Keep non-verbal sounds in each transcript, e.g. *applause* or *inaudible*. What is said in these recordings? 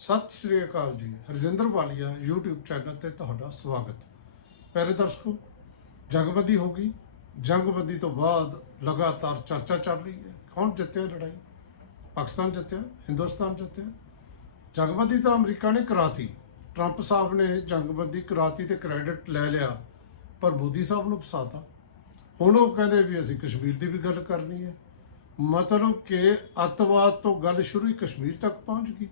ਸਤਿ ਸ੍ਰੀ ਅਕਾਲ ਜੀ। ਹਰਜਿੰਦਰ ਵਾਲੀਆ, YouTube channel ਤੇ ਤੁਹਾਡਾ ਸਵਾਗਤ। ਪਿਆਰੇ ਦਰਸ਼ਕੋ, ਜੰਗਬੰਦੀ ਹੋ ਗਈ। ਜੰਗਬੰਦੀ ਤੋਂ ਬਾਅਦ ਲਗਾਤਾਰ ਚਰਚਾ ਚੱਲ ਰਹੀ ਹੈ। ਕੌਣ ਜਿੱਤਿਆ ਲੜਾਈ? ਪਾਕਿਸਤਾਨ ਜਿੱਤਿਆ, ਹਿੰਦੁਸਤਾਨ ਜਿੱਤਿਆ? ਜੰਗਬੰਦੀ ਤਾਂ ਅਮਰੀਕਾ ਨੇ ਕਰਾਤੀ। ਟਰੰਪ ਸਾਹਿਬ ਨੇ ਜੰਗਬੰਦੀ ਕਰਾਤੀ ਤੇ ਕ੍ਰੈਡਿਟ ਲੈ ਲਿਆ, ਪਰ ਮੋਦੀ ਸਾਹਿਬ ਨੂੰ ਫਸਾਤਾ। ਹੁਣ ਉਹ ਕਹਿੰਦੇ ਵੀ ਅਸੀਂ ਕਸ਼ਮੀਰ ਦੀ ਵੀ ਗੱਲ ਕਰਨੀ ਹੈ। ਮਤਲਬ ਕਿ ਅੱਤਵਾਦ ਤੋਂ ਗੱਲ ਸ਼ੁਰੂ ਹੀ ਕਸ਼ਮੀਰ ਤੱਕ ਪਹੁੰਚ ਗਈ।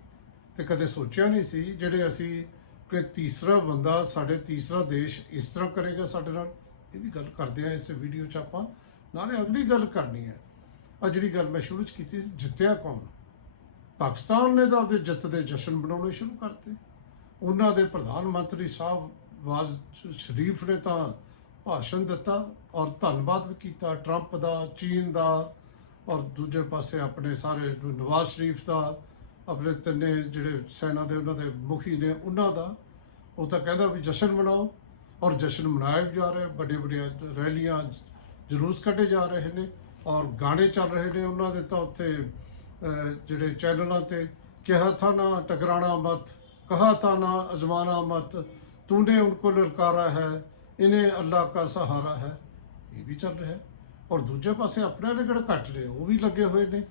ਤੇ ਕਦੇ ਸੋਚਿਆ ਨਹੀਂ ਸੀ ਜਿਹੜੇ ਅਸੀਂ ਕਿ ਤੀਸਰਾ ਬੰਦਾ ਸਾਡੇ ਤੀਸਰਾ ਦੇਸ਼ ਇਸ ਤਰ੍ਹਾਂ ਕਰੇਗਾ ਸਾਡੇ ਨਾਲ। ਇਹ ਵੀ ਗੱਲ ਕਰਦੇ ਆ ਇਸ ਵੀਡੀਓ 'ਚ ਆਪਾਂ ਨਾਲੇ ਅਗਲੀ ਗੱਲ ਕਰਨੀ ਹੈ। ਆ ਜਿਹੜੀ ਗੱਲ ਮੈਂ ਸ਼ੁਰੂ 'ਚ ਕੀਤੀ ਸੀ, ਜਿੱਤਿਆ ਕੌਣ? ਪਾਕਿਸਤਾਨ ਨੇ ਤਾਂ ਆਪਦੇ ਜਿੱਤ ਦੇ ਜਸ਼ਨ ਮਨਾਉਣੇ ਸ਼ੁਰੂ ਕਰਤੇ। ਉਹਨਾਂ ਦੇ ਪ੍ਰਧਾਨ ਮੰਤਰੀ ਸਾਹਿਬ ਵਾਜ ਸ਼ਰੀਫ ਨੇ ਤਾਂ ਭਾਸ਼ਣ ਦਿੱਤਾ ਔਰ ਧੰਨਵਾਦ ਵੀ ਕੀਤਾ। ਟਰੰਪ ਦਾ ਚੀਨ ਦਾ ਔਰ ਦੂਜੇ ਪਾਸੇ ਆਪਣੇ ਸਾਰੇ ਨਵਾਜ਼ ਸ਼ਰੀਫ ਦਾ ਆਪਣੇ ਤਿੰਨੇ ਜਿਹੜੇ ਸੈਨਾ ਦੇ, ਉਹਨਾਂ ਦੇ ਮੁਖੀ ਨੇ, ਉਹਨਾਂ ਦਾ। ਉਹ ਤਾਂ ਕਹਿੰਦਾ ਵੀ ਜਸ਼ਨ ਮਨਾਓ, ਔਰ ਜਸ਼ਨ ਮਨਾਇਆ ਵੀ ਜਾ ਰਿਹਾ ਵੱਡੇ ਵੱਡੇ ਰੈਲੀਆਂ ਜਲੂਸ ਕੱਢੇ ਜਾ ਰਹੇ ਨੇ, ਔਰ ਗਾਣੇ ਚੱਲ ਰਹੇ ਨੇ ਉਹਨਾਂ ਦੇ ਤਾਂ ਉੱਥੇ ਜਿਹੜੇ ਚੈਨਲਾਂ ਤੇ। ਕਿਹਾ ਥਾ ਨਾ, ਟਕਰਾਣਾ ਮਤ, ਕਹਾ ਥਾ ਨਾ, ਅਜ਼ਮਾਨਾ ਮਤ, ਤੂਨੇ ਉनको ਲਲਕਾਰਾ ਹੈ, ਇਨੇ ਅੱਲਾ ਕਾ ਸਹਾਰਾ ਹੈ। ਇਹ ਵੀ ਚੱਲ ਰਿਹਾ ਔਰ ਦੂਜੇ ਪਾਸੇ ਆਪਣੇ ਨੇ ਕਿਹੜਾ ਘੱਟ ਰਹੇ, ਉਹ ਵੀ ਲੱਗੇ ਹੋਏ ਨੇ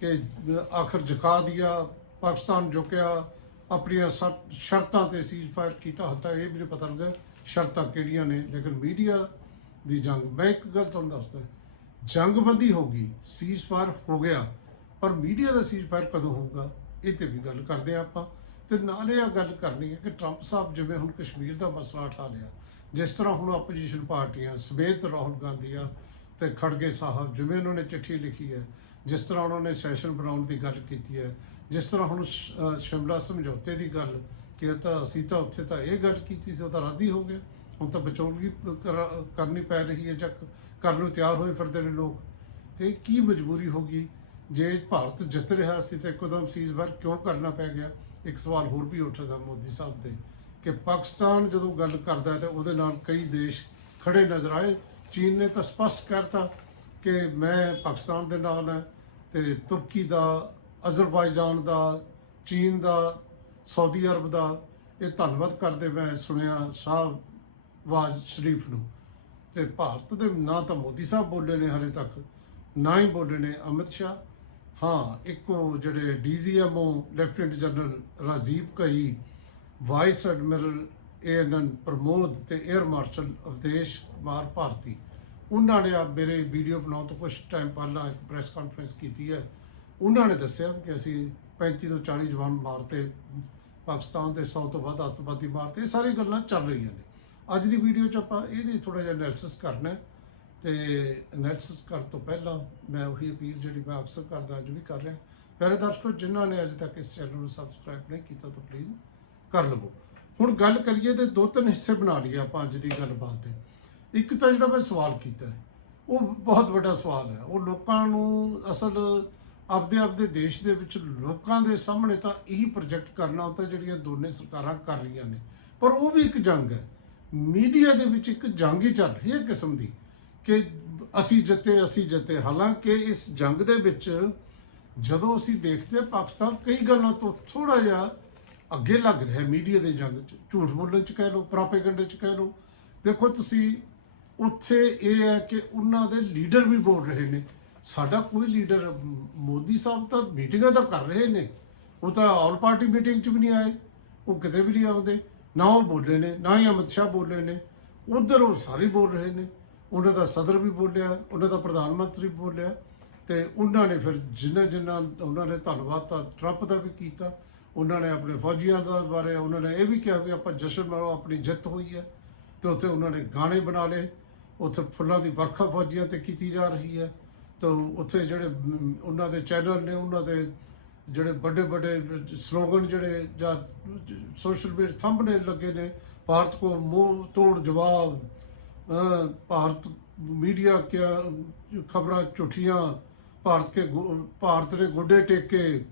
ਕਿ ਆਖਰ ਜਕਾ ਦਿਆ ਪਾਕਿਸਤਾਨ ਜੋ ਕਿ ਆਪਣੀਆਂ ਸ- ਸ਼ਰਤਾਂ ਤੇ ਸੀਜ਼ਫਾਇਰ ਕੀਤਾ ਹੁੰਦਾ ਇਹ ਵੀ ਨਹੀਂ ਪਤਾ ਲੱਗਾ, ਸ਼ਰਤਾਂ ਕਿਹੜੀਆਂ ਨੇ? ਲੇਕਿਨ ਮੀਡੀਆ ਦੀ ਜੰਗ, ਮੈਂ ਇੱਕ ਗੱਲ ਤੁਹਾਨੂੰ ਦੱਸਦਾ, ਜੰਗਬੰਦੀ ਹੋ ਗਈ ਸੀਜ਼ਫਾਇਰ ਹੋ ਗਿਆ, ਪਰ ਮੀਡੀਆ ਦਾ ਸੀਜ਼ਫਾਇਰ ਕਦੋਂ ਹੋਊਗਾ? ਇਹ ਤੇ ਵੀ ਗੱਲ ਕਰਦੇ ਹਾਂ ਆਪਾਂ। ਤੇ ਨਾਲੇ ਆ ਗੱਲ ਕਰਨੀ ਹੈ ਕਿ ਟਰੰਪ ਸਾਹਿਬ ਜਿਵੇਂ ਹੁਣ ਕਸ਼ਮੀਰ ਦਾ ਮਸਲਾ ਉਠਾ ਲਿਆ, ਜਿਸ ਤਰ੍ਹਾਂ ਹੁਣ ਆਪੋਜੀਸ਼ਨ ਪਾਰਟੀਆਂ ਸਮੇਤ ਰਾਹੁਲ ਗਾਂਧੀ ਆ ਤੇ ਖੜਗੇ ਸਾਹਿਬ ਜਿਵੇਂ ਉਹਨਾਂ ਨੇ ਚਿੱਠੀ ਲਿਖੀ ਹੈ, ਜਿਸ ਤਰ੍ਹਾਂ ਉਹਨਾਂ ਨੇ ਸੈਸ਼ਨ ਬਣਾਉਣ ਦੀ ਗੱਲ ਕੀਤੀ ਹੈ ਜਿਸ ਤਰ੍ਹਾਂ ਹੁਣ ਸ਼- ਸ਼ਿਮਲਾ ਸਮਝੌਤੇ ਦੀ ਗੱਲ ਕਿ ਤਾਂ ਅਸੀਂ ਤਾਂ ਉੱਥੇ ਤਾਂ ਇਹ ਗੱਲ ਕੀਤੀ ਸੀ, ਉਹ ਤਾਂ ਰੱਦ ਹੀ ਹੋ ਗਿਆ ਹੁਣ ਤਾਂ ਵਿਚੋਲਗੀ ਕਰਨੀ ਪੈ ਰਹੀ ਹੈ ਜਾਂ ਕਰਨ ਨੂੰ ਤਿਆਰ ਹੋਏ ਫਿਰਦੇ ਨੇ ਲੋਕ। ਤੇ ਕੀ ਮਜਬੂਰੀ ਹੋ ਗਈ? ਜੇ ਭਾਰਤ ਜਿੱਤ ਰਿਹਾ ਸੀ ਤੇ ਇੱਕਦਮ ਸੀਜ਼ਫਾਇਰ ਕਿਉਂ ਕਰਨਾ ਪੈ ਗਿਆ? ਇੱਕ ਸਵਾਲ ਹੋਰ ਵੀ ਉੱਠਦਾ ਮੋਦੀ ਸਾਹਿਬ ਦੇ ਕਿ ਪਾਕਿਸਤਾਨ ਜਦੋਂ ਗੱਲ ਕਰਦਾ ਹੈ ਤੇ ਉਹਦੇ ਨਾਲ ਕਈ ਦੇਸ਼ ਖੜੇ ਨਜ਼ਰ ਆਏ। ਚੀਨ ਨੇ ਤਾਂ ਸਪਸ਼ਟ ਕਰਤਾ ਕਿ ਮੈਂ ਪਾਕਿਸਤਾਨ ਦੇ ਨਾਲ ਹੈ ਤੇ ਤੁਰਕੀ ਦਾ ਅਜ਼ਰਬਾਈਜਾਨ ਦਾ, ਚੀਨ ਦਾ, ਸਾਊਦੀ ਅਰਬ ਦਾ, ਇਹ ਧੰਨਵਾਦ ਕਰਦੇ ਮੈਂ ਸੁਣਿਆ ਸਾਹਿਬ ਵਾਜ ਸ਼ਰੀਫ ਨੂੰ। ਤੇ ਭਾਰਤ ਦੇ ਨਾ ਤਾਂ ਮੋਦੀ ਸਾਹਿਬ ਬੋਲੇ ਨੇ ਹਲੇ ਤੱਕ, ਨਾ ਹੀ ਬੋਲੇ ਨੇ ਅਮਿਤ ਸ਼ਾਹ। ਹਾਂ, ਇੱਕੋ ਜਿਹੜੇ ਡੀਜੀਐਮਓ ਲੈਫਟੀਨੈਂਟ ਜਨਰਲ ਰਾਜੀਵ ਕਈ ਵਾਈਸ ਐਡਮਿਰਲ ਏਐਨਐਨ ਪ੍ਰਮੋਦ ਤੇ 에ਅਰ ਮਾਰਸ਼ਲ ਅਵਦੇਸ਼ ਕੁਮਾਰ ਭਾਰਤੀ। ਉਹਨਾਂ ਨੇ ਆ ਮੇਰੇ ਵੀਡੀਓ ਬਣਾਉਣ ਤੋਂ ਕੁਝ ਟਾਈਮ ਪਹਿਲਾਂ ਇੱਕ ਪ੍ਰੈਸ ਕਾਨਫਰੰਸ ਕੀਤੀ ਹੈ। ਉਹਨਾਂ ਨੇ ਦੱਸਿਆ ਕਿ ਅਸੀਂ 35 ਤੋਂ 40 ਜਵਾਨ ਮਾਰਤੇ, ਪਾਕਿਸਤਾਨ ਦੇ 100 ਤੋਂ ਵੱਧ ਅੱਤਵਾਦੀ ਮਾਰਤੇ, ਇਹ ਸਾਰੀ ਗੱਲਾਂ ਚੱਲ ਰਹੀਆਂ ਨੇ। ਅੱਜ ਦੀ ਵੀਡੀਓ 'ਚ ਆਪਾਂ ਇਹਦੀ ਥੋੜਾ ਜਿਹਾ ਐਨਾਲਿਸਿਸ ਕਰਨਾ ਹੈ ਤੇ ਐਨਾਲਿਸਿਸ ਕਰਨ ਤੋਂ ਪਹਿਲਾਂ ਮੈਂ ਉਹੀ ਅਪੀਲ ਜਿਹੜੀ ਮੈਂ ਅਕਸਰ ਕਰਦਾ ਅੱਜ ਵੀ ਕਰ ਰਿਹਾ। ਪਿਆਰੇ ਦਰਸ਼ਕੋ, ਜਿਨ੍ਹਾਂ ਨੇ ਅਜੇ ਤੱਕ ਇਸ ਚੈਨਲ ਨੂੰ ਸਬਸਕ੍ਰਾਈਬ ਨਹੀਂ ਕੀਤਾ ਤਾਂ ਪਲੀਜ਼ ਕਰ ਲਵੋ। ਹੁਣ ਗੱਲ ਕਰੀਏ ਤੇ ਦੋ ਤਿੰਨ ਹਿੱਸੇ ਬਣਾ ਲਈਏ ਆਪਾਂ ਅੱਜ ਦੀ ਗੱਲਬਾਤ ਦੇ ਇੱਕ ਤਾਂ ਜਿਹੜਾ ਮੈਂ ਸਵਾਲ ਕੀਤਾ ਉਹ ਬਹੁਤ ਵੱਡਾ ਸਵਾਲ ਹੈ। ਉਹ ਲੋਕਾਂ ਨੂੰ ਅਸਲ ਆਪਦੇ ਆਪਦੇ ਦੇਸ਼ ਦੇ ਵਿੱਚ ਲੋਕਾਂ ਦੇ ਸਾਹਮਣੇ ਤਾਂ ਇਹੀ ਪ੍ਰੋਜੈਕਟ ਕਰਨਾ ਹੁੰਦਾ ਜਿਹੜੀਆਂ ਦੋਨੇ ਸਰਕਾਰਾਂ ਕਰ ਰਹੀਆਂ ਨੇ। ਪਰ ਉਹ ਵੀ ਇੱਕ ਜੰਗ ਹੈ। ਮੀਡੀਆ ਦੇ ਵਿੱਚ ਇੱਕ ਜੰਗ ਹੀ ਚੱਲ ਰਹੀ ਹੈ ਕਿਸਮ ਦੀ ਕਿ ਅਸੀਂ ਜਿੱਤੇ ਅਸੀਂ ਜਿੱਤੇ। ਹਾਲਾਂਕਿ ਇਸ ਜੰਗ ਦੇ ਵਿੱਚ ਜਦੋਂ ਅਸੀਂ ਦੇਖਦੇ ਪਾਕਿਸਤਾਨ ਕਈ ਗੱਲਾਂ ਤੋਂ ਥੋੜਾ ਜਿਹਾ ਅੱਗੇ ਲੱਗ ਰਿਹਾ ਮੀਡੀਆ ਦੇ ਜੰਗ 'ਚ। ਝੂਠ ਬੋਲਣ 'ਚ ਕਹਿ ਲਓ ਪ੍ਰਾਪੇਗੈਂਡਾ 'ਚ ਕਹਿ ਲਓ। ਦੇਖੋ ਤੁਸੀਂ, ਉੱਥੇ ਇਹ ਹੈ ਕਿ ਉਹਨਾਂ ਦੇ ਲੀਡਰ ਵੀ ਬੋਲ ਰਹੇ ਨੇ। ਸਾਡਾ ਕੋਈ ਲੀਡਰ, ਮੋਦੀ ਸਾਹਿਬ ਤਾਂ ਮੀਟਿੰਗਾਂ ਤਾਂ ਕਰ ਰਹੇ ਨੇ। ਉਹ ਤਾਂ ਆਲ ਪਾਰਟੀ ਮੀਟਿੰਗ 'ਚ ਵੀ ਨਹੀਂ ਆਏ। ਉਹ ਕਿਤੇ ਵੀ ਨਹੀਂ ਆਉਂਦੇ। ਨਾ ਉਹ ਬੋਲੇ ਨੇ, ਨਾ ਹੀ ਅਮਿਤ ਸ਼ਾਹ ਬੋਲੇ ਨੇ। ਉਧਰ ਉਹ ਸਾਰੇ ਬੋਲ ਰਹੇ ਨੇ। ਉਹਨਾਂ ਦਾ ਸਦਰ ਵੀ ਬੋਲਿਆ, ਉਹਨਾਂ ਦਾ ਪ੍ਰਧਾਨ ਮੰਤਰੀ ਵੀ ਬੋਲਿਆ। ਤੇ ਉਹਨਾਂ ਨੇ ਫਿਰ ਜਿੰਨਾ ਜਿੰਨਾ ਉਹਨਾਂ ਨੇ ਧੰਨਵਾਦ ਤਾਂ ਟਰੰਪ ਦਾ ਵੀ ਕੀਤਾ। ਉਹਨਾਂ ਨੇ ਆਪਣੇ ਫੌਜੀਆਂ ਦਾ ਬਾਰੇ ਉਹਨਾਂ ਨੇ ਇਹ ਵੀ ਕਿਹਾ ਵੀ ਆਪਾਂ ਜਸ਼ਨ ਮਨਾਓ, ਆਪਣੀ ਜਿੱਤ ਹੋਈ ਹੈ। ਤੇ ਉੱਥੇ ਉਹਨਾਂ ਨੇ ਗਾਣੇ ਬਣਾ ਲਏ। ਉੱਥੇ ਫੁੱਲਾਂ ਦੀ ਵਰਖਾ ਫੌਜੀਆਂ ਤੇ ਕੀਤੀ ਜਾ ਰਹੀ ਹੈ। ਤਾਂ ਉੱਥੇ ਜਿਹੜੇ ਉਹਨਾਂ ਦੇ ਚੈਨਲ ਨੇ, ਉਹਨਾਂ ਦੇ ਜਿਹੜੇ ਵੱਡੇ ਵੱਡੇ ਸਲੋਗਨ ਜਿਹੜੇ ਜਾਂ ਸੋਸ਼ਲ ਮੀਡੀਆ ਥੰਬਨੇਲ ਲੱਗੇ ਨੇ, ਭਾਰਤ ਕੋ ਮੂੰਹ ਤੋੜ ਜਵਾਬ ਭਾਰਤ ਮੀਡੀਆ ਕਿਆ, ਖਬਰਾਂ ਝੂਠੀਆਂ, ਭਾਰਤ ਕੇ ਭਾਰਤ ਦੇ ਗੋਡੇ ਟੇਕ ਕੇ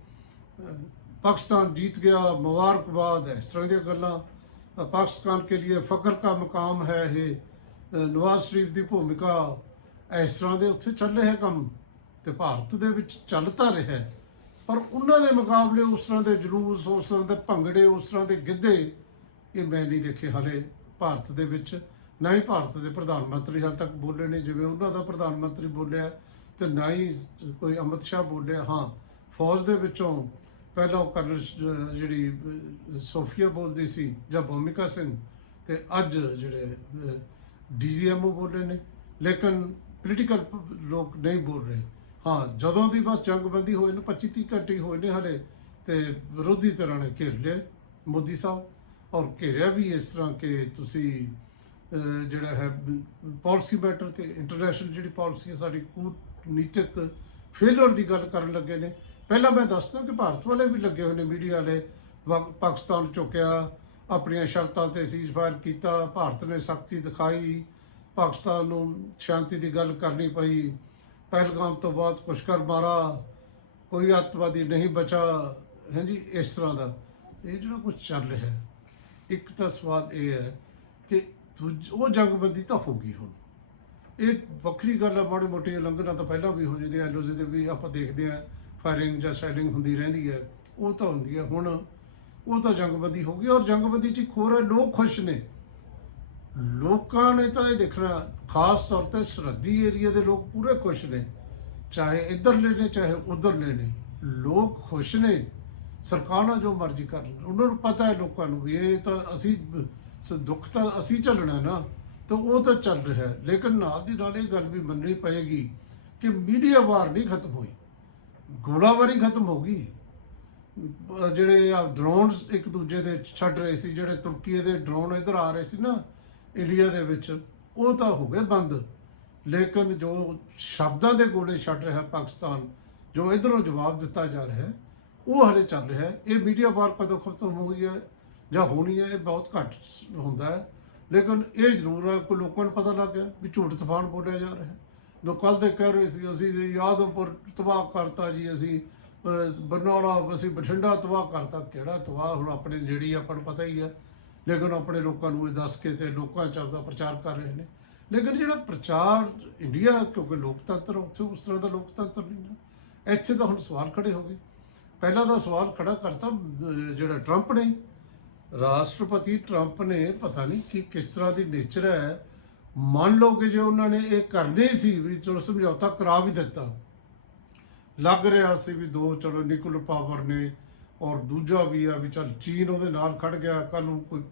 ਪਾਕਿस्तान जीत गया मुबारकबाद है इस ਗੱਲਾਂ। ਪਾਕਿਸਤਾਨ ਕੇ पाकिस्तान के ਕਾ ਮਕਾਮ ਹੈ ਇਹ ਨਵਾਜ਼ ਸ਼ਰੀਫ ਦੀ ਭੂਮਿਕਾ। ਇਸ ਤਰ੍ਹਾਂ ਦੇ ਉੱਥੇ ਚੱਲ ਰਿਹਾ ਕੰਮ ਤੇ ਭਾਰਤ ਦੇ ਵਿੱਚ ਚੱਲ ਤਾਂ ਰਿਹਾ ਪਰ ਉਹਨਾਂ ਦੇ ਮੁਕਾਬਲੇ ਉਸ ਤਰ੍ਹਾਂ ਦੇ ਜਲੂਸ, ਉਸ ਤਰ੍ਹਾਂ ਦੇ ਭੰਗੜੇ, ਉਸ ਤਰ੍ਹਾਂ ਦੇ ਗਿੱਧੇ ਇਹ ਮੈਂ ਨਹੀਂ ਦੇਖੇ ਹਲੇ ਭਾਰਤ ਦੇ ਵਿੱਚ, ਨਾ ਹੀ ਭਾਰਤ ਦੇ ਪ੍ਰਧਾਨ ਮੰਤਰੀ ਹਾਲ ਤੱਕ ਬੋਲੇ ਨੇ। ਜਿਵੇਂ ਉਹਨਾਂ ਦਾ ਪ੍ਰਧਾਨ ਮੰਤਰੀ ਬੋਲਿਆ ਤੇ ਨਾ ਹੀ ਕੋਈ ਅਮਿਤ ਸ਼ਾਹ ਬੋਲਿਆ। ਹਾਂ, ਫੌਜ ਦੇ ਵਿੱਚੋਂ ਪਹਿਲਾਂ ਉਹ ਕਰਨਲ ਜਿਹੜੀ ਸੋਫੀਆ ਬੋਲਦੀ ਸੀ, ਜਾਂ ਭੂਮਿਕਾ ਸਿੰਘ, ਤੇ ਅੱਜ ਜਿਹੜੇ ਡੀਜੀਐਮਓ ਬੋਲੇ ਨੇ। ਲੇਕਿਨ ਪੋਲੀਟੀਕਲ ਲੋਕ ਨਹੀਂ ਬੋਲ ਰਹੇ। ਹਾਂ, ਜਦੋਂ ਦੀ ਬਸ ਜੰਗਬੰਦੀ ਹੋਏ ਨੇ 25 30 ਘੰਟੇ ਹੋਏ ਨੇ ਹਲੇ, ਤੇ ਵਿਰੋਧੀ ਧਿਰਾਂ ਨੇ ਘੇਰ ਲਿਆ ਮੋਦੀ ਸਾਹਿਬ। ਔਰ ਘੇਰਿਆ ਵੀ ਇਸ ਤਰ੍ਹਾਂ ਕਿ ਤੁਸੀਂ ਜਿਹੜਾ ਹੈ, ਪਾਲਿਸੀ ਮੈਟਰ ਤੇ ਇੰਟਰਨੈਸ਼ਨਲ ਜਿਹੜੀ ਪਾਲਿਸੀ ਹੈ, ਸਾਡੀ ਕੂਟਨੀਤਿਕ ਫੇਲਰ ਦੀ ਗੱਲ ਕਰਨ ਲੱਗੇ ਨੇ। ਪਹਿਲਾਂ ਮੈਂ ਦੱਸਦਾ ਕਿ ਭਾਰਤ ਵਾਲੇ ਵੀ ਲੱਗੇ ਹੋਏ ਨੇ ਮੀਡੀਆ ਵਾਲੇ। ਵਾ- ਪਾਕਿਸਤਾਨ ਚੁੱਕਿਆ, ਆਪਣੀਆਂ ਸ਼ਰਤਾਂ ਤੇ ਸੀਜ਼ਫਾਇਰ ਕੀਤਾ, ਭਾਰਤ ਨੇ ਸਖਤੀ ਦਿਖਾਈ। ਪਾਕਿਸਤਾਨ ਨੂੰ ਸ਼ਾਂਤੀ ਦੀ ਗੱਲ ਕਰਨੀ ਪਈ। ਪਹਿਲਗਾਮ ਤੋਂ ਬਾਅਦ ਕੁਸ਼ਕਰ ਮਾਰਾ, ਕੋਈ ਅੱਤਵਾਦੀ ਨਹੀਂ ਬਚਾ ਹੈ ਜੀ ਇਸ ਤਰ੍ਹਾਂ ਦਾ। ਇਹ ਜਿਹੜਾ ਕੁਝ ਚੱਲ ਰਿਹਾ ਹੈ, ਇੱਕ ਤਾਂ ਸਵਾਲ ਇਹ ਹੈ ਕਿ ਦੂਜ- ਉਹ ਜੰਗਬੰਦੀ ਤਾਂ ਹੋ ਗਈ ਹੁਣ। ਇਹ ਵੱਖਰੀ ਗੱਲ ਹੈ ਮਾੜੀ ਮੋਟੀ ਉਲੰਘਣਾ ਤਾਂ ਪਹਿਲਾਂ ਵੀ ਹੋ ਜਾਂਦੀ ਹੈ ਐਲਓਜੀ ਦੇ ਵੀ ਆਪਾਂ ਦੇਖਦੇ ਆ ਫਾਇਰਿੰਗ ਜਾਂ ਸੈਲਿੰਗ ਹੁੰਦੀ ਰਹਿੰਦੀ ਹੈ, ਉਹ ਤਾਂ ਹੁੰਦੀ ਹੈ। ਹੁਣ ਉਹ ਤਾਂ ਜੰਗਬੰਦੀ ਹੋ ਗਈ ਔਰ ਜੰਗਬੰਦੀ 'ਚ ਇੱਕ ਹੋਰ ਹੈ, ਲੋਕ ਖੁਸ਼ ਨੇ। ਲੋਕਾਂ ਨੇ ਤਾਂ ਇਹ ਦੇਖਣਾ, ਖਾਸ ਤੌਰ ਤੇ ਸਰਹੱਦੀ ਏਰੀਆ ਦੇ ਲੋਕ ਪੂਰੇ ਖੁਸ਼ ਨੇ, ਚਾਹੇ ਇੱਧਰਲੇ ਨੇ, ਚਾਹੇ ਉੱਧਰਲੇ ਨੇ। ਲੋਕ ਖੁਸ਼ ਨੇ, ਸਰਕਾਰਾਂ ਜੋ ਮਰਜ਼ੀ ਕਰ ਉਹਨਾਂ ਨੂੰ ਪਤਾ ਹੈ ਲੋਕਾਂ ਨੂੰ ਵੀ ਇਹ ਤਾਂ ਅਸੀਂ ਦੁੱਖ ਤਾਂ ਅਸੀਂ ਝੱਲਣਾ ਨਾ, ਤਾਂ ਉਹ ਤਾਂ ਚੱਲ ਰਿਹਾ ਹੈ। ਲੇਕਿਨ ਨਾਲ ਦੀ ਨਾਲ ਇਹ ਗੱਲ ਵੀ ਮੰਨਣੀ ਪਏਗੀ ਕਿ ਮੀਡੀਆ ਵਾਰ ਨਹੀਂ ਖਤਮ ਹੋਈ। ਗੋਲਾਬਾਰੀ ਖਤਮ ਹੋ ਗਈ। ਜਿਹੜੇ ਆ ਡਰੋਨਸ ਇੱਕ ਦੂਜੇ ਦੇ ਛੱਡ ਰਹੇ ਸੀ, ਜਿਹੜੇ ਤੁਰਕੀ ਦੇ ਡਰੋਨ ਇਧਰ ਆ ਰਹੇ ਸੀ ਨਾ ਇੰਡੀਆ ਦੇ ਵਿੱਚ ਉਹ ਤਾਂ ਹੋ ਗਏ ਬੰਦ। ਲੇਕਿਨ ਜੋ ਸ਼ਬਦਾਂ ਦੇ ਗੋਲੇ ਛੱਡ ਰਿਹਾ ਪਾਕਿਸਤਾਨ ਜੋ ਇਧਰੋਂ ਜਵਾਬ ਦਿੱਤਾ ਜਾ ਰਿਹਾ ਹੈ ਉਹ ਹਲੇ ਚੱਲ ਰਿਹਾ। ਹੈ ਇਹ ਮੀਡੀਆ ਵਾਰ ਕਦੋਂ ਖਤਮ ਹੋ ਗਈ ਹੈ ਜਾਂ ਹੋਣੀ ਹੈ ਇਹ ਬਹੁਤ ਘੱਟ ਹੁੰਦਾ ਹੈ। ਲੇਕਿਨ ਇਹ ਜ਼ਰੂਰ ਹੈ ਕਿ ਲੋਕਾਂ ਨੂੰ ਪਤਾ ਲੱਗ ਗਿਆ ਵੀ ਝੂਠ ਤੂਫਾਨ ਬੋਲਿਆ ਜਾ ਰਿਹਾ ਹੈ। ਜੋ ਕੱਲ ਦੇ ਕਹਿ ਰਹੇ ਸੀ ਅਸੀਂ ਜੀ ਯਾਦਵਪੁਰ ਤਬਾਹ ਕਰਤਾ ਜੀ ਅਸੀਂ ਅਹ, ਬਰਨਾਲਾ ਅਸੀਂ ਬਠਿੰਡਾ ਤਬਾਹ ਕਰਤਾ। ਕਿਹੜਾ ਤਬਾਹ? ਹੁਣ ਆਪਣੇ ਜਿਹੜੀ ਆਪਾਂ ਨੂੰ ਪਤਾ ਹੀ ਹੈ। ਲੇਕਿਨ ਆਪਣੇ ਲੋਕਾਂ ਨੂੰ ਇਹ ਦੱਸ ਕੇ ਤੇ ਲੋਕਾਂ ਚ ਆਪਦਾ ਪ੍ਰਚਾਰ ਕਰ ਰਹੇ ਨੇ। ਲੇਕਿਨ ਜਿਹੜਾ ਪ੍ਰਚਾਰ ਇੰਡੀਆ, ਕਿਉਂਕਿ ਲੋਕਤੰਤਰ ਉੱਥੇ ਉਸ ਤਰ੍ਹਾਂ ਦਾ ਲੋਕਤੰਤਰ ਨਹੀਂ ਨਾ। ਇੱਥੇ ਤਾਂ ਹੁਣ ਸਵਾਲ ਖੜੇ ਹੋ ਗਏ। ਪਹਿਲਾਂ ਤਾਂ ਸਵਾਲ ਖੜਾ ਕਰਤਾ ਜਿਹੜਾ ਟਰੰਪ ਨੇ, ਰਾਸ਼ਟਰਪਤੀ ਟਰੰਪ ਨੇ, ਪਤਾ ਨਹੀਂ ਕਿ, ਕਿਸ ਤਰ੍ਹਾਂ ਦੀ ਨੇਚਰ ਹੈ। ਮੰਨ ਲਓ ਕਿ ਜੇ ਉਹਨਾਂ ਨੇ ਇਹ ਕਰਨੇ ਸੀ ਵੀ ਚਲੋ ਸਮਝੌਤਾ ਕਰਾ ਵੀ ਦਿੱਤਾ। ਲੱਗ ਰਿਹਾ ਸੀ ਵੀ ਦੋ, ਚਲੋ ਨਿਕਲ ਪਾਵਰ ਨੇ ਔਰ ਦੂਜਾ ਵੀ ਆ ਵੀ ਚਲ ਚੀਨ ਉਹਦੇ ਨਾਲ ਖੜ ਗਿਆ ਕੱਲ ਨੂੰ ਕੋਈ,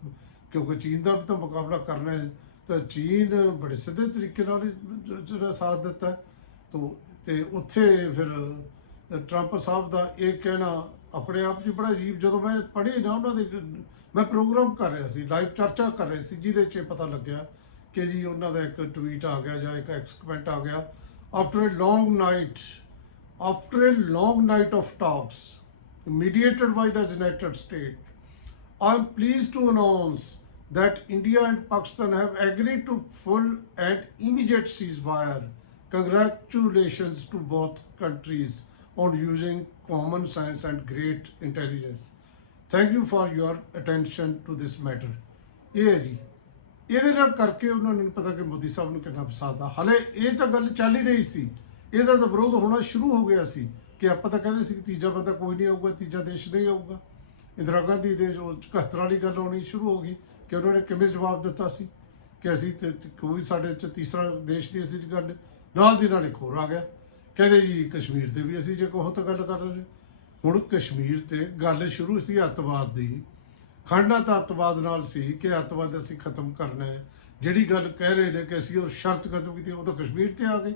ਕਿਉਂਕਿ ਚੀਨ ਦਾ ਵੀ ਤਾਂ ਮੁਕਾਬਲਾ ਕਰਨਾ ਹੈ, ਤਾਂ ਚੀਨ ਬੜੇ ਸਿੱਧੇ ਤਰੀਕੇ ਨਾਲ ਜਿਹੜਾ ਸਾਥ ਦਿੱਤਾ ਤੋ ਤੇ ਉੱਥੇ ਫਿਰ ਟਰੰਪ ਸਾਹਿਬ ਦਾ ਇਹ ਕਹਿਣਾ ਆਪਣੇ ਆਪ 'ਚ ਬੜਾ ਅਜੀਬ, ਜਦੋਂ ਮੈਂ ਪੜ੍ਹੇ ਨਾ ਉਹਨਾਂ ਦੇ, ਮੈਂ ਪ੍ਰੋਗਰਾਮ ਕਰ ਰਿਹਾ ਸੀ, ਲਾਈਵ ਚਰਚਾ ਕਰ ਰਹੇ ਸੀ, ਜਿਹਦੇ 'ਚ ਪਤਾ ਲੱਗਿਆ ਕਿ ਜੀ ਉਹਨਾਂ ਦਾ ਇੱਕ ਟਵੀਟ ਆ ਗਿਆ ਜਾਂ ਇੱਕ ਐਕਸਕਮੈਂਟ ਆ ਗਿਆ after a long night after a long night of talks mediated by the United States, I am pleased to announce that India and Pakistan have agreed to full and immediate ceasefire. Congratulations to both countries on using common sense and great intelligence. Thank you for your attention to this matter. ਇਹ ਹੈ ਜੀ ਇਹਦੇ ਨਾਲ ਕਰਕੇ ਉਹਨਾਂ ਨੂੰ ਪਤਾ ਕਿ ਮੋਦੀ ਸਾਹਿਬ ਨੂੰ ਕਿੰਨਾ ਪਸੰਦ ਆ ਹਲੇ ਇਹ ਤਾਂ ਗੱਲ ਚੱਲ ਹੀ ਰਹੀ ਸੀ ਇਹਦਾ ਤਾਂ ਵਿਰੋਧ ਹੋਣਾ ਸ਼ੁਰੂ ਹੋ ਗਿਆ ਸੀ ਕਿ ਆਪਾਂ ਤਾਂ ਕਹਿੰਦੇ ਸੀ ਕਿ ਤੀਜਾ ਬੰਦਾ ਕੋਈ ਨਹੀਂ ਆਊਗਾ, ਤੀਜਾ ਦੇਸ਼ ਨਹੀਂ ਆਊਗਾ। ਇੰਦਰਾ ਗਾਂਧੀ ਦੇ ਜੋ 71 ਵਾਲੀ ਗੱਲ ਹੋਣੀ ਸ਼ੁਰੂ ਹੋ ਗਈ ਕਿ ਉਹਨਾਂ ਨੇ ਕਿਵੇਂ ਜਵਾਬ ਦਿੱਤਾ ਸੀ ਕਿ ਅਸੀਂ ਤੇ ਕੋਈ ਸਾਡੇ ਚ ਤੀਸਰਾ ਦੇਸ਼ ਦੀ ਅਸੀਂ ਗੱਲ ਨਾਲ ਦੀ ਨਾਲ ਇੱਕ ਹੋਰ ਆ ਗਿਆ। ਕਹਿੰਦੇ ਜੀ ਕਸ਼ਮੀਰ ਤੇ ਵੀ ਅਸੀਂ ਜੇ ਕਹੋ ਤਾਂ ਗੱਲ ਕਰ ਰਹੇ ਹੁਣ ਕਸ਼ਮੀਰ ਤੇ ਗੱਲ ਸ਼ੁਰੂ ਸੀ ਅੱਤਵਾਦ ਦੀ। ਖੰਡਾ ਤਾਂ ਅੱਤਵਾਦ ਨਾਲ ਸੀ ਕਿ ਅੱਤਵਾਦ ਅਸੀਂ ਖਤਮ ਕਰਨਾ ਹੈ। ਜਿਹੜੀ ਗੱਲ ਕਹਿ ਰਹੇ ਨੇ ਕਿ ਅਸੀਂ ਉਹ ਸ਼ਰਤ ਖਤਮ ਕੀਤੀ ਉਹ ਤਾਂ ਕਸ਼ਮੀਰ ਤੇ ਆ ਗਏ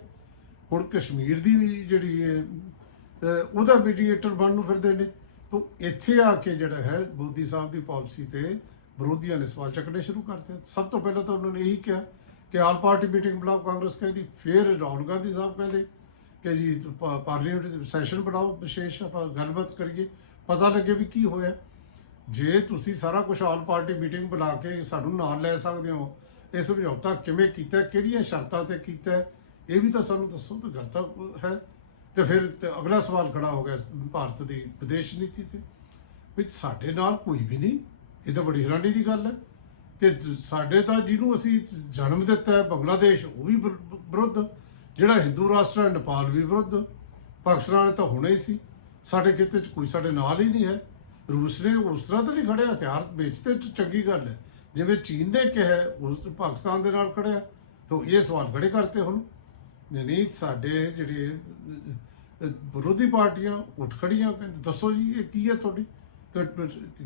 ਹੁਣ ਕਸ਼ਮੀਰ ਦੀ ਵੀ ਜਿਹੜੀ ਹੈ ਉਹਦਾ ਮੀਡੀਏਟਰ ਬਣਨ ਨੂੰ ਫਿਰਦੇ ਨੇ। ਤੋਂ ਇੱਥੇ ਆ ਕੇ ਜਿਹੜਾ ਹੈ ਮੋਦੀ ਸਾਹਿਬ ਦੀ ਪਾਲਿਸੀ ਤੇ ਵਿਰੋਧੀਆਂ ਨੇ ਸਵਾਲ ਚੱਕਣੇ ਸ਼ੁਰੂ ਕਰਤੇ ਸਭ ਤੋਂ ਪਹਿਲਾਂ ਤਾਂ ਉਹਨਾਂ ਨੇ ਇਹੀ ਕਿਹਾ ਕਿ ਆਲ ਪਾਰਟੀ ਮੀਟਿੰਗ ਬੁਲਾਓ, ਕਾਂਗਰਸ ਕਹਿੰਦੀ, ਫਿਰ ਰਾਹੁਲ ਗਾਂਧੀ ਸਾਹਿਬ ਕਹਿੰਦੇ ਕਿ ਜੀ ਪਾਰਲੀਮੈਂਟ ਦੇ ਸੈਸ਼ਨ ਬਣਾਓ ਵਿਸ਼ੇਸ਼, ਆਪਾਂ ਗੱਲਬਾਤ ਕਰੀਏ। ਪਤਾ ਲੱਗੇ ਵੀ ਕੀ ਹੋਇਆ। ਜੇ ਤੁਸੀਂ ਸਾਰਾ ਕੁਝ ਆਲ ਪਾਰਟੀ ਮੀਟਿੰਗ ਬੁਲਾ ਕੇ ਸਾਨੂੰ ਨਾਲ ਲੈ ਸਕਦੇ ਹੋ ਇਹ ਸਮਝੌਤਾ ਕਿਵੇਂ ਕੀਤਾ, ਕਿਹੜੀਆਂ ਸ਼ਰਤਾਂ ਤੇ ਕੀਤਾ, ਇਹ ਵੀ ਤਾਂ ਸਾਨੂੰ ਦੱਸੋ ਤਾਂ ਗੱਲ ਤਾਂ ਹੈ। ਤੇ ਫਿਰ ਤੇ ਅਗਲਾ ਸਵਾਲ ਖੜਾ ਹੋ ਗਿਆ ਭਾਰਤ ਦੀ ਵਿਦੇਸ਼ ਨੀਤੀ ਤੇ ਵਿੱਚ ਸਾਡੇ ਨਾਲ ਕੋਈ ਵੀ ਨਹੀਂ। ਇਹ ਤਾਂ ਬੜੀ ਹੈਰਾਨੀ ਦੀ ਗੱਲ ਹੈ ਕਿ ਸਾਡੇ ਤਾਂ ਜਿਹਨੂੰ ਅਸੀਂ ਜਨਮ ਦਿੱਤਾ ਹੈ, ਬੰਗਲਾਦੇਸ਼, ਉਹ ਵੀ ਵਿਰੁੱਧ। ਜਿਹੜਾ ਹਿੰਦੂ ਰਾਸ਼ਟਰ ਹੈ, ਨੇਪਾਲ ਵੀ ਵਿਰੁੱਧ। ਪਾਕਿਸਤਾਨ ਤਾਂ ਹੋਣਾ ਹੀ ਸੀ। ਸਾਡੇ ਖੇਤੇ 'ਚ ਕੋਈ ਸਾਡੇ ਨਾਲ ਹੀ ਨਹੀਂ ਹੈ। ਰੂਸ ਨੇ ਉਸ ਤਰ੍ਹਾਂ ਤਾਂ ਨਹੀਂ ਖੜਿਆ, ਹਥਿਆਰ ਵੇਚਦੇ ਤਾਂ ਚੰਗੀ ਗੱਲ ਹੈ। ਜਿਵੇਂ ਚੀਨ ਨੇ ਕਿਹਾ ਉਸ ਪਾਕਿਸਤਾਨ ਦੇ ਨਾਲ ਖੜਿਆ। ਤਾਂ ਇਹ ਸਵਾਲ ਖੜੇ ਕਰਤੇ ਹੁਣ। ਨਹੀਂ ਨਹੀਂ, ਸਾਡੇ ਜਿਹੜੇ ਵਿਰੋਧੀ ਪਾਰਟੀਆਂ ਉੱਠ ਖੜੀਆਂ ਕਹਿੰਦੇ, ਦੱਸੋ ਜੀ, ਇਹ ਕੀ ਹੈ ਤੁਹਾਡੀ? ਤੇ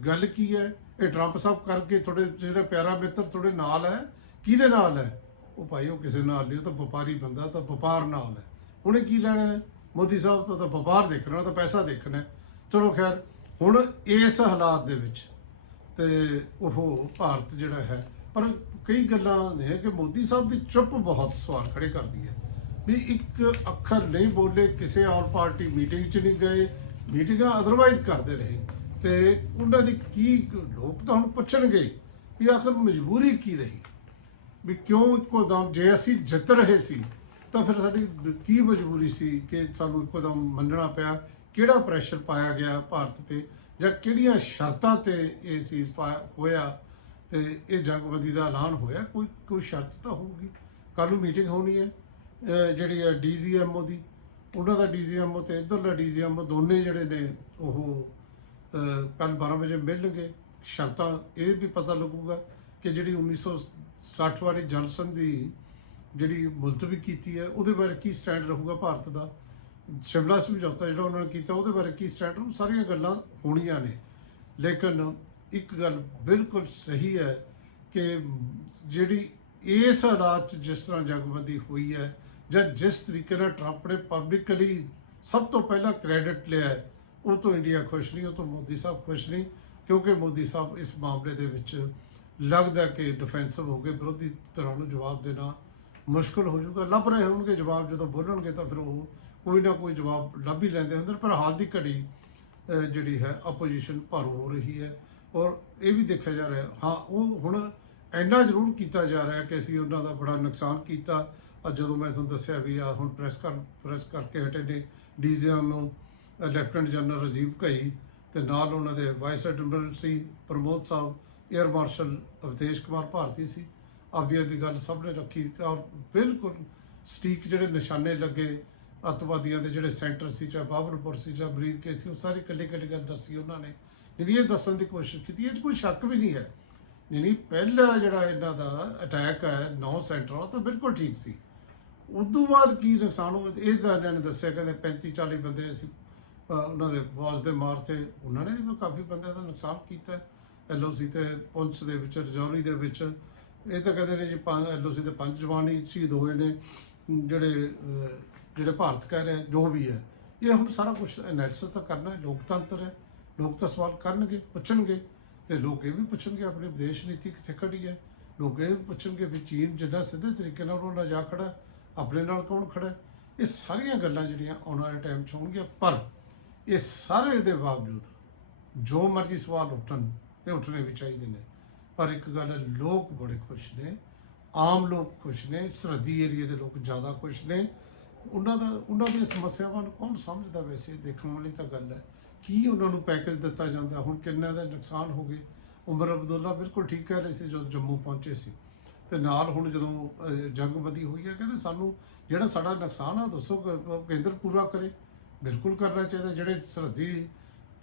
ਗੱਲ ਕੀ ਹੈ? ਇਹ ਟਰੰਪ ਸਾਹਿਬ ਕਰਕੇ ਤੁਹਾਡੇ, ਜਿਹੜਾ ਪਿਆਰਾ ਮਿੱਤਰ ਤੁਹਾਡੇ ਨਾਲ ਹੈ, ਕਿਹਦੇ ਨਾਲ ਹੈ? ਉਹ ਭਾਈ, ਉਹ ਕਿਸੇ ਨਾਲ ਨਹੀਂ, ਉਹ ਤਾਂ ਵਪਾਰੀ ਬੰਦਾ ਤਾਂ ਵਪਾਰ ਨਾਲ ਹੈ। ਉਹਨੇ ਕੀ ਲੈਣਾ ਹੈ? ਮੋਦੀ ਸਾਹਿਬ ਤੋਂ ਤਾਂ ਵਪਾਰ ਦੇਖਣਾ ਉਹ ਤਾਂ ਪੈਸਾ ਦੇਖਣਾ ਚਲੋ ਖੈਰ, ਹੁਣ ਇਸ ਹਾਲਾਤ ਦੇ ਵਿੱਚ ਤੇ ਉਹ ਭਾਰਤ ਜਿਹੜਾ ਹੈ, ਪਰ ਕਈ ਗੱਲਾਂ ਨੇ ਕਿ ਮੋਦੀ ਸਾਹਿਬ ਦੀ ਚੁੱਪ ਬਹੁਤ ਸਵਾਲ ਖੜੇ ਕਰਦੀ ਹੈ। ਵੀ ਇੱਕ ਅੱਖਰ ਨਹੀਂ ਬੋਲੇ, ਕਿਸੇ ਔਰ ਪਾਰਟੀ ਮੀਟਿੰਗ 'ਚ ਨਹੀਂ ਗਏ, ਮੀਟਿੰਗਾਂ ਅਦਰਵਾਈਜ਼ ਕਰਦੇ ਰਹੇ। ਤੇ ਉਹਨਾਂ ਦੀ ਕੀ ਲੋਕ ਤਾਂ ਹੁਣ ਪੁੱਛਣਗੇ ਵੀ ਆਖਰ ਮਜਬੂਰੀ ਕੀ ਰਹੀ? ਵੀ ਕਿਉਂ ਇੱਕੋ ਦਮ ਜੇ ਅਸੀਂ ਜਿੱਤ ਰਹੇ ਸੀ, ਤਾਂ ਫਿਰ ਸਾਡੀ ਕੀ ਮਜਬੂਰੀ ਸੀ ਕਿ ਸਾਨੂੰ ਇੱਕੋ ਦਮ ਮੰਨਣਾ ਪਿਆ? ਕਿਹੜਾ ਪ੍ਰੈਸ਼ਰ ਪਾਇਆ ਗਿਆ ਭਾਰਤ ਤੇ? ਜਾਂ ਕਿਹੜੀਆਂ ਸ਼ਰਤਾਂ ਤੇ ਇਹ ਚੀਜ਼ ਪਾਇਆ ਹੋਇਆ ਤੇ ਇਹ ਜੰਗਬੰਦੀ ਦਾ ਐਲਾਨ ਹੋਇਆ? ਕੋਈ ਕੋਈ ਸ਼ਰਤ ਤਾਂ ਹੋਊਗੀ। ਕੱਲ ਨੂੰ ਮੀਟਿੰਗ ਹੋਣੀ ਹੈ। ਜਿਹੜੀ ਹੈ ਡੀਜੀਐਮਓ ਦੀ, ਉਹਨਾਂ ਦਾ ਡੀਜੀਐਮਓ ਤੇ ਇਧਰਲਾ ਡੀਜੀਐਮਓ ਦੋਨੇ ਜਿਹੜੇ ਨੇ ਉਹ ਕੱਲ 12 ਵਜੇ ਮਿਲਣਗੇ। ਸ਼ਰਤਾਂ ਇਹ ਵੀ ਪਤਾ ਲੱਗੂਗਾ ਕਿ ਜਿਹੜੀ 1960 ਵਾਲੀ ਜਲ ਸੰਧੀ ਜਿਹੜੀ ਮੁਲਤਵੀ ਕੀਤੀ ਹੈ, ਉਹਦੇ ਬਾਰੇ ਕੀ ਸਟੈਂਡ ਰਹੂਗਾ ਭਾਰਤ ਦਾ? ਸ਼ਿਮਲਾ ਸਮਝੌਤਾ ਜਿਹੜਾ ਉਹਨਾਂ ਨੇ ਕੀਤਾ, ਉਹਦੇ ਬਾਰੇ ਕੀ ਸਟੈਂਡ ਰਹੂ? ਸਾਰੀਆਂ ਗੱਲਾਂ ਹੋਣੀਆਂ ਨੇ। ਲੇਕਿਨ ਇੱਕ ਗੱਲ ਬਿਲਕੁਲ ਸਹੀ ਹੈ ਕਿ ਜਿਹੜੀ ਇਸ ਹਾਲਾਤ 'ਚ ਜਿਸ ਤਰ੍ਹਾਂ ਜਗਬੰਦੀ ਹੋਈ ਹੈ ਜਾਂ ਜਿਸ ਤਰੀਕੇ ਨਾਲ ਟਰੰਪ ਨੇ ਪਬਲਿਕਲੀ ਸਭ ਤੋਂ ਪਹਿਲਾਂ ਕ੍ਰੈਡਿਟ ਲਿਆ ਹੈ, ਉਹ ਤੋਂ ਇੰਡੀਆ ਖੁਸ਼ ਨਹੀਂ, ਉਹ ਤੋਂ ਮੋਦੀ ਸਾਹਿਬ ਖੁਸ਼ ਨਹੀਂ, ਕਿਉਂਕਿ ਮੋਦੀ ਸਾਹਿਬ ਇਸ ਮਾਮਲੇ ਦੇ ਵਿੱਚ ਲੱਗਦਾ ਕਿ ਡਿਫੈਂਸਿਵ ਹੋ ਗਏ, ਵਿਰੋਧੀ ਧਿਰਾਂ ਨੂੰ ਜਵਾਬ ਦੇਣਾ ਮੁਸ਼ਕਲ ਹੋ ਜਾਊਗਾ ਲੱਭ ਰਹੇ ਹੋਣਗੇ, ਜਵਾਬ ਜਦੋਂ ਬੋਲਣਗੇ ਤਾਂ ਫਿਰ ਉਹ ਕੋਈ ਨਾ ਕੋਈ ਜਵਾਬ ਲੱਭ ਹੀ ਲੈਂਦੇ ਹੁੰਦੇ ਨੇ। ਪਰ ਹਾਲ ਦੀ ਘੜੀ ਜਿਹੜੀ ਹੈ ਆਪੋਜੀਸ਼ਨ ਭਾਰੂ ਹੋ ਰਹੀ ਹੈ ਔਰ ਇਹ ਵੀ ਦੇਖਿਆ ਜਾ ਰਿਹਾ ਹਾਂ, ਉਹ ਹੁਣ ਇੰਨਾ ਜ਼ਰੂਰ ਕੀਤਾ ਜਾ ਰਿਹਾ ਕਿ ਅਸੀਂ ਉਹਨਾਂ ਦਾ ਬੜਾ ਨੁਕਸਾਨ ਕੀਤਾ ਅੱਜ ਜਦੋਂ ਮੈਂ ਤੁਹਾਨੂੰ ਦੱਸਿਆ ਵੀ ਆ ਹੁਣ ਪ੍ਰੈਸ ਕਰ ਪ੍ਰੈਸ ਕਰਕੇ ਹਟੇ ਨੇ ਡੀਜ਼ੀਐਮ ਨੂੰ ਲੈਫਟੀਨੈਂਟ ਜਨਰਲ ਰਾਜੀਵ ਕਈ ਤੇ ਨਾਲ ਉਹਨਾਂ ਦੇ ਵਾਈਸ ਐਡਮਿਰਲ ਸੀ ਪ੍ਰਮੋਦ ਸਾਹਿਬ 에ਅਰ ਮਾਰਸ਼ਲ ਅਵਤੇਸ਼ ਕੁਮਾਰ ਭਾਰਤੀ ਸੀ। ਆਪਦੀ ਦੀ ਗੱਲ ਸਭ ਨੇ ਰੱਖੀ ਔਰ ਬਿਲਕੁਲ ਸਟੀਕ ਜਿਹੜੇ ਨਿਸ਼ਾਨੇ ਲੱਗੇ, ਅੱਤਵਾਦੀਆਂ ਦੇ ਜਿਹੜੇ ਸੈਂਟਰ ਸੀ, ਚਾਹੇ ਬਾਬਰਪੁਰ ਸੀ, ਚਾਹੇ ਬਰੀਦ ਕੇ ਸੀ, ਉਹ ਸਾਰੀ ਇਕੱਲੀ ਇਕੱਲੀ ਗੱਲ ਦੱਸੀ ਉਹਨਾਂ ਨੇ। ਜਿਹੜੀ ਇਹ ਦੱਸਣ ਦੀ ਕੋਸ਼ਿਸ਼ ਕੀਤੀ, ਇਹ 'ਚ ਕੋਈ ਸ਼ੱਕ ਵੀ ਨਹੀਂ ਹੈ। ਨਹੀਂ ਪਹਿਲਾ ਜਿਹੜਾ ਇਹਨਾਂ ਦਾ ਅਟੈਕ ਹੈ ਨੌ ਸੈਂਟਰਾਂ ਤਾਂ ਬਿਲਕੁਲ ਠੀਕ ਸੀ। ਉਦੋਂ ਬਾਅਦ ਕੀ ਨੁਕਸਾਨ ਹੋਇਆ? ਇਹ ਤਾਂ ਇਹਨਾਂ ਨੇ ਦੱਸਿਆ, ਕਹਿੰਦੇ 35 40 ਬੰਦੇ ਅਸੀਂ ਉਹਨਾਂ ਦੇ ਬਾਜ਼ ਦੇ ਮਾਰ ਤੇ ਉਹਨਾਂ ਨੇ ਵੀ ਕਾਫੀ ਬੰਦਿਆਂ ਦਾ ਨੁਕਸਾਨ ਕੀਤਾ। ਐਲਓਸੀ ਤੇ ਪੁੰਛ ਦੇ ਵਿੱਚ, ਰਜੌਰੀ ਦੇ ਵਿੱਚ। ਇਹ ਤਾਂ ਕਹਿੰਦੇ ਨੇ ਜੀ ਪੰਜ ਐਲਓਸੀ ਦੇ ਪੰਜ ਜਵਾਨ ਹੀ ਸ਼ਹੀਦ ਹੋਏ ਨੇ। ਜਿਹੜੇ ਜਿਹੜੇ ਭਾਰਤ ਕਹਿ ਰਹੇ ਜੋ ਵੀ ਹੈ। ਇਹ ਹੁਣ ਸਾਰਾ ਕੁਝ ਐਨਾਲਿਸਿਸ ਤਾਂ ਕਰਨਾ ਹੈ, ਲੋਕਤੰਤਰ ਹੈ। ਲੋਕ ਤਾਂ ਸਵਾਲ ਕਰਨਗੇ, ਪੁੱਛਣਗੇ। ਤੇ ਲੋਕ ਇਹ ਵੀ ਪੁੱਛਣਗੇ, ਆਪਣੀ ਵਿਦੇਸ਼ ਨੀਤੀ ਕਿੱਥੇ ਖੜੀ ਹੈ? ਲੋਕ ਇਹ ਵੀ ਪੁੱਛਣਗੇ ਵੀ ਚੀਨ ਜਿੱਦਾਂ ਸਿੱਧੇ ਤਰੀਕੇ ਨਾਲ ਉਹਨਾਂ ਨਾਲ ਜਾ ਖੜਾ ਆਪਣੇ ਨਾਲ ਕੌਣ ਖੜਾ ਇਹ ਸਾਰੀਆਂ ਗੱਲਾਂ ਜਿਹੜੀਆਂ ਆਉਣ ਵਾਲੇ ਟਾਈਮ 'ਚ ਹੋਣਗੀਆਂ, ਪਰ ਇਹ ਸਾਰੇ ਦੇ ਬਾਵਜੂਦ ਜੋ ਮਰਜ਼ੀ ਸਵਾਲ ਉੱਠਣ ਤੇ ਉੱਠਣੇ ਵੀ ਚਾਹੀਦੇ ਨੇ। ਪਰ ਇੱਕ ਗੱਲ ਹੈ, ਲੋਕ ਬੜੇ ਖੁਸ਼ ਨੇ, ਆਮ ਲੋਕ ਖੁਸ਼ ਨੇ, ਸਰਹੱਦੀ ਏਰੀਆ ਦੇ ਲੋਕ ਜ਼ਿਆਦਾ ਖੁਸ਼ ਨੇ। ਉਹਨਾਂ ਦਾ, ਉਹਨਾਂ ਦੀਆਂ ਸਮੱਸਿਆਵਾਂ ਨੂੰ ਕੌਣ ਸਮਝਦਾ? ਵੈਸੇ ਦੇਖਣ ਵਾਲੀ ਤਾਂ ਗੱਲ ਹੈ, ਕੀ ਉਹਨਾਂ ਨੂੰ ਪੈਕੇਜ ਦਿੱਤਾ ਜਾਂਦਾ? ਹੁਣ ਕਿੰਨਾ ਦਾ ਨੁਕਸਾਨ ਹੋ ਗਏ ਉਮਰ ਅਬਦੁੱਲਾ ਬਿਲਕੁਲ ਠੀਕ ਕਹਿ ਰਹੇ ਸੀ, ਜਦੋਂ ਜੰਮੂ ਪਹੁੰਚੇ ਸੀ। ਤੇ ਨਾਲ ਹੁਣ ਜਦੋਂ ਜੰਗ ਵਧੀ ਹੋਈ ਹੈ, ਕਹਿੰਦੇ ਸਾਨੂੰ ਜਿਹੜਾ ਸਾਡਾ ਨੁਕਸਾਨ ਆ, ਦੱਸੋ ਕੇਂਦਰ ਪੂਰਾ ਕਰੇ। ਬਿਲਕੁਲ ਕਰਨਾ ਚਾਹੀਦਾ, ਜਿਹੜੇ ਸਰਹੱਦੀ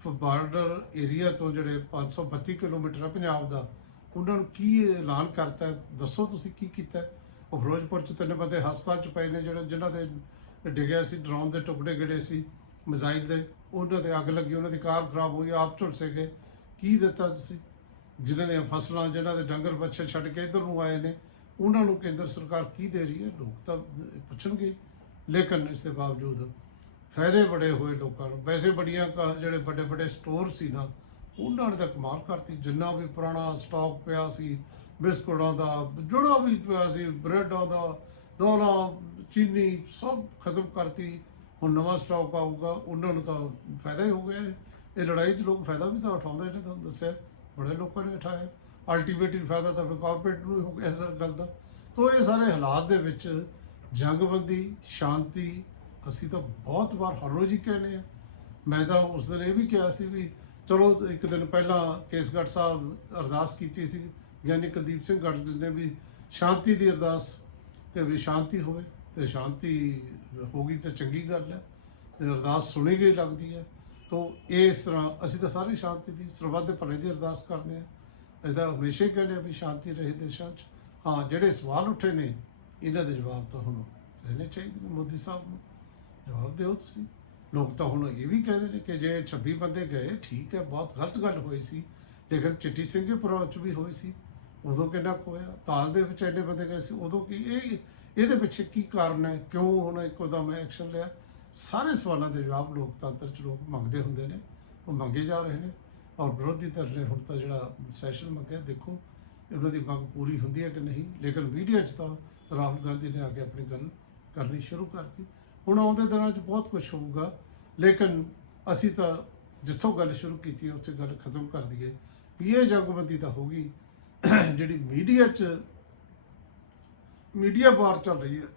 ਬਾਰਡਰ ਏਰੀਆ ਤੋਂ ਜਿਹੜੇ 532 ਕਿਲੋਮੀਟਰ ਆ ਪੰਜਾਬ ਦਾ, ਉਹਨਾਂ ਨੂੰ ਕੀ ਐਲਾਨ ਕਰਤਾ? ਦੱਸੋ ਤੁਸੀਂ ਕੀ ਕੀਤਾ? ਉਹ ਫਿਰੋਜ਼ਪੁਰ ਚ ਤਿੰਨ ਬੰਦੇ ਹਸਪਤਾਲ ਚ ਪਏ ਨੇ, ਜਿਹੜੇ, ਜਿਨ੍ਹਾਂ ਦੇ ਡਿੱਗਿਆ ਸੀ, ਡਰੋਨ ਦੇ ਟੁਕੜੇ ਗਿਰੇ ਸੀ, ਮਿਜ਼ਾਈਲ ਦੇ, ਉਹਨਾਂ 'ਤੇ ਅੱਗ ਲੱਗੀ, ਉਹਨਾਂ ਦੀ ਕਾਰ ਖਰਾਬ ਹੋਈ, ਆਪ ਝੁਲਸੇ ਗਏ। ਕੀ ਦਿੱਤਾ ਤੁਸੀਂ? ਜਿਨ੍ਹਾਂ ਦੀਆਂ ਫਸਲਾਂ ਜਿਹਨਾਂ ਦੇ ਡੰਗਰ ਬੱਛੇ ਛੱਡ ਕੇ ਇੱਧਰ ਨੂੰ ਆਏ ਨੇ, ਉਹਨਾਂ ਨੂੰ ਕੇਂਦਰ ਸਰਕਾਰ ਕੀ ਦੇ ਰਹੀ ਹੈ? ਲੋਕ ਤਾਂ ਪੁੱਛਣਗੇ। ਲੇਕਿਨ ਇਸ ਦੇ ਬਾਵਜੂਦ ਫਾਇਦੇ ਬੜੇ ਹੋਏ ਲੋਕਾਂ ਨੂੰ। ਵੈਸੇ ਬੜੀਆਂ ਜਿਹੜੇ ਵੱਡੇ ਵੱਡੇ ਸਟੋਰ ਸੀ ਨਾ, ਉਹਨਾਂ ਨੇ ਤਾਂ ਕਮਾਲ ਕਰਤੀ। ਜਿੰਨਾ ਵੀ ਪੁਰਾਣਾ ਸਟਾਕ ਪਿਆ ਸੀ, ਬਿਸਕੁਟਾਂ ਦਾ, ਜਿਹੜਾ ਵੀ ਪਿਆ ਸੀ, ਬ੍ਰੈਡਾਂ ਦਾ, ਦਾਲਾਂ, ਚੀਨੀ, ਸਭ ਖਤਮ ਕਰਤੀ। ਹੁਣ ਨਵਾਂ ਸਟਾਕ ਆਊਗਾ, ਉਹਨਾਂ ਨੂੰ ਤਾਂ ਫਾਇਦਾ ਹੀ ਹੋ ਗਿਆ। ਇਹ ਲੜਾਈ 'ਚ ਲੋਕ ਫਾਇਦਾ ਵੀ ਤਾਂ ਉਠਾਉਂਦੇ ਨੇ, ਤੁਹਾਨੂੰ ਦੱਸਿਆ। ਬੜੇ ਲੋਕਾਂ ਨੇ ਉਠਾਇਆ ਅਲਟੀਮੇਟਲੀ ਫਾਇਦਾ ਤਾਂ ਫਿਰ ਕਾਰਪੋਰੇਟ ਨੂੰ ਹੀ ਹੋ ਗਿਆ ਇਸ ਗੱਲ ਦਾ ਤੋਂ ਇਹ ਸਾਰੇ ਹਾਲਾਤ ਦੇ ਵਿੱਚ ਜੰਗਬੰਦੀ ਸ਼ਾਂਤੀ ਅਸੀਂ ਤਾਂ ਬਹੁਤ ਵਾਰ ਹਰ ਰੋਜ਼ ਹੀ ਕਹਿੰਦੇ ਆ ਮੈਂ ਤਾਂ ਉਸ ਦਿਨ ਇਹ ਵੀ ਕਿਹਾ ਸੀ ਵੀ ਚਲੋ ਇੱਕ ਦਿਨ ਪਹਿਲਾਂ ਕੇਸਗੜ੍ਹ ਸਾਹਿਬ ਅਰਦਾਸ ਕੀਤੀ ਸੀ ਗਿਆਨੀ ਕੁਲਦੀਪ ਸਿੰਘ ਗੜਗ ਨੇ ਵੀ ਸ਼ਾਂਤੀ ਦੀ ਅਰਦਾਸ ਤੇ ਵੀ ਸ਼ਾਂਤੀ ਹੋਵੇ ਤੇ ਸ਼ਾਂਤੀ ਹੋ ਗਈ ਤਾਂ ਚੰਗੀ ਗੱਲ ਹੈ ਅਰਦਾਸ ਸੁਣੀ ਗਈ ਲੱਗਦੀ ਹੈ ਤੋ ਇਸ ਤਰ੍ਹਾਂ ਅਸੀਂ ਤਾਂ ਸਾਰੇ ਸ਼ਾਂਤੀ ਦੀ ਸਰਬੱਤ ਦੇ ਭਲੇ ਦੀ ਅਰਦਾਸ ਕਰਦੇ ਹਾਂ। ਅਸੀਂ ਤਾਂ ਹਮੇਸ਼ਾ ਹੀ ਕਹਿੰਦੇ ਹਾਂ ਵੀ ਸ਼ਾਂਤੀ ਰਹੇ ਦੇਸ਼ਾਂ 'ਚ। ਹਾਂ, ਜਿਹੜੇ ਸਵਾਲ ਉੱਠੇ ਨੇ, ਇਹਨਾਂ ਦੇ ਜਵਾਬ ਤਾਂ ਹੁਣ ਦੇਣੇ ਚਾਹੀਦੇ ਨੇ ਮੋਦੀ ਸਾਹਿਬ ਨੂੰ। ਜਵਾਬ ਦਿਓ ਤੁਸੀਂ। ਲੋਕ ਤਾਂ ਹੁਣ ਇਹ ਵੀ ਕਹਿੰਦੇ ਨੇ ਕਿ ਜੇ 26 ਬੰਦੇ ਗਏ, ਠੀਕ ਹੈ, ਬਹੁਤ ਗਲਤ ਗੱਲ ਹੋਈ ਸੀ। ਲੇਕਿਨ ਚਿੱਟੀ ਸਿੰਘਪੁਰਾ ਚ ਵੀ ਹੋਈ ਸੀ। ਉਦੋਂ ਕਿੰਨਾ ਕੁ ਹੋਇਆ? ਤਾਲ ਦੇ ਵਿੱਚ ਐਡੇ ਬੰਦੇ ਗਏ ਸੀ। ਉਦੋਂ ਕੀ ਇਹ ਇਹਦੇ ਪਿੱਛੇ ਕੀ ਕਾਰਨ ਹੈ? ਕਿਉਂ ਹੁਣ ਇੱਕੋ ਦਮ ਐਕਸ਼ਨ ਲਿਆ? ਸਾਰੇ ਸਵਾਲਾਂ ਦੇ ਜਵਾਬ ਲੋਕਤੰਤਰ ਚ ਲੋਕ ਮੰਗਦੇ ਹੁੰਦੇ ਨੇ, ਉਹ ਮੰਗੇ ਜਾ ਰਹੇ ਨੇ। ਔਰ ਵਿਰੋਧੀ ਧਿਰ ਨੇ ਹੁਣ ਤਾਂ ਜਿਹੜਾ ਸੈਸ਼ਨ ਮੰਗਿਆ, ਦੇਖੋ ਉਹਨਾਂ ਦੀ ਮੰਗ ਪੂਰੀ ਹੁੰਦੀ ਹੈ ਕਿ ਨਹੀਂ? ਲੇਕਿਨ ਮੀਡੀਆ 'ਚ ਤਾਂ ਰਾਹੁਲ ਗਾਂਧੀ ਨੇ ਆ ਕੇ ਆਪਣੀ ਗੱਲ ਕਰਨੀ ਸ਼ੁਰੂ ਕਰਤੀ। ਹੁਣ ਆਉਂਦੇ ਦਿਨਾਂ 'ਚ ਬਹੁਤ ਕੁਝ ਹੋਊਗਾ, ਲੇਕਿਨ ਅਸੀਂ ਤਾਂ ਜਿੱਥੋਂ ਗੱਲ ਸ਼ੁਰੂ ਕੀਤੀ, ਉੱਥੇ ਗੱਲ ਖਤਮ ਕਰ ਦਈਏ। ਵੀ ਇਹ ਜੰਗਬੰਦੀ ਤਾਂ ਹੋ ਗਈ ਜਿਹੜੀ ਮੀਡੀਆ 'ਚ, ਮੀਡੀਆ ਬਾਰ ਚੱਲ ਰਹੀ ਹੈ।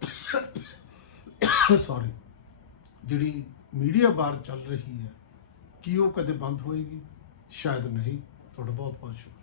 *coughs* ਸੌਰੀ ਜਿਹੜੀ ਮੀਡੀਆ ਬਾਰ ਚੱਲ ਰਹੀ ਹੈ, ਕੀ ਉਹ ਕਦੇ ਬੰਦ ਹੋਏਗੀ? ਸ਼ਾਇਦ ਨਹੀਂ। ਤੁਹਾਡਾ ਬਹੁਤ ਬਹੁਤ ਸ਼ੁਕਰੀਆ।